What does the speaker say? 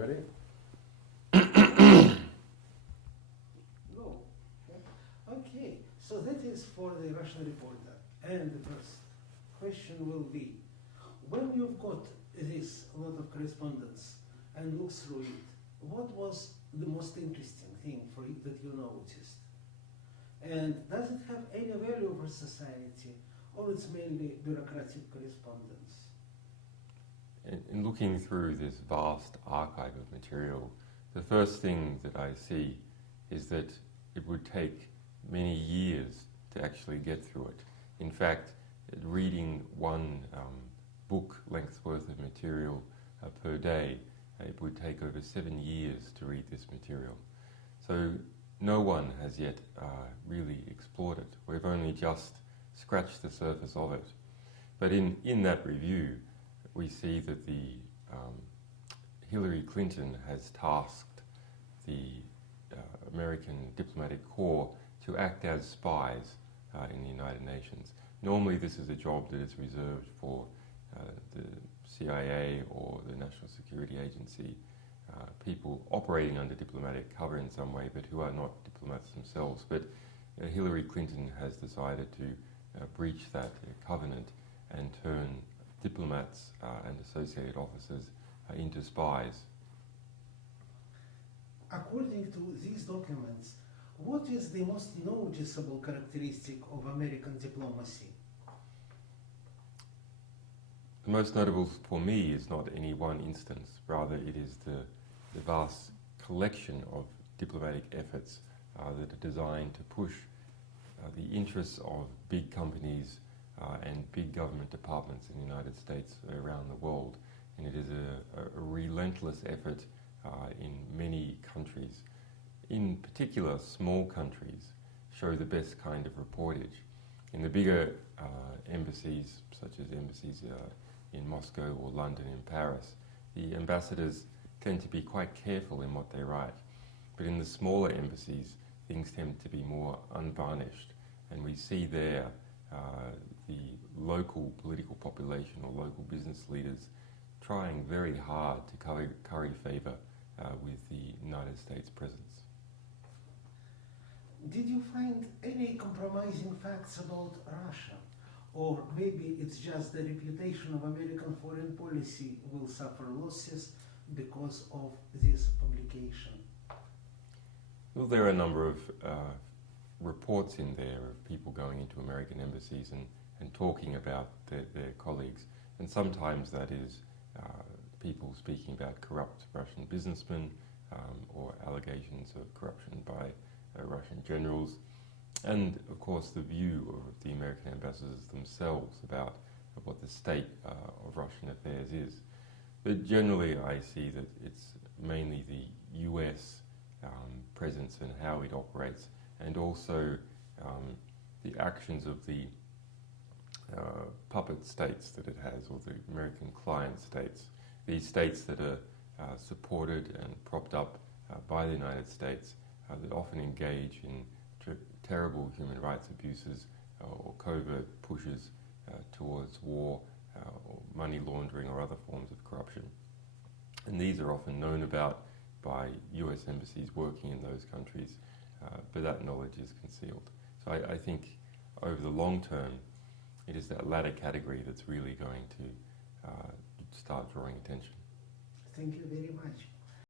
ready? Go. Okay, so that is for the Russian reporter. And the first question will be, when you've got this lot of correspondence and look through it, what was the most interesting thing for it that you noticed? And does it have any value for society, or it's mainly bureaucratic correspondence? In looking through this vast archive of material, the first thing that I see is that it would take many years to actually get through it. In fact, reading one book length worth of material per day, it would take over 7 years to read this material. So no one has yet really explored it. We've only just scratched the surface of it. But in that review, we see that the Hillary Clinton has tasked the American diplomatic corps to act as spies in the United Nations. Normally this is a job that is reserved for the CIA or the National Security Agency, people operating under diplomatic cover in some way but who are not diplomats themselves. But Hillary Clinton has decided to breach that covenant and turn diplomats and associated officers into spies. According to these documents, what is the most noticeable characteristic of American diplomacy? The most notable for me is not any one instance, rather it is the vast collection of diplomatic efforts that are designed to push the interests of big companies and big government departments in the United States around the world. And it is a relentless effort in many countries. In particular, small countries show the best kind of reportage. In the bigger embassies, such as embassies in Moscow or London and Paris, the ambassadors tend to be quite careful in what they write. But in the smaller embassies, things tend to be more unvarnished. And we see there the local political population or local business leaders trying very hard to curry favour with the United States presence. Did you find any compromising facts about Russia? Or maybe it's just the reputation of American foreign policy will suffer losses because of this publication? Well, there are a number of reports in there of people going into American embassies and talking about their colleagues. And sometimes that is people speaking about corrupt Russian businessmen or allegations of corruption by Russian generals. And of course the view of the American ambassadors themselves about what the state of Russian affairs is. But generally I see that it's mainly the US presence and how it operates, and also the actions of the puppet states that it has, or the American client states. These states that are supported and propped up by the United States that often engage in terrible human rights abuses or covert pushes towards war or money laundering or other forms of corruption. And these are often known about by US embassies working in those countries, but that knowledge is concealed. So I think over the long term, it is that latter category that's really going to start drawing attention. Thank you very much.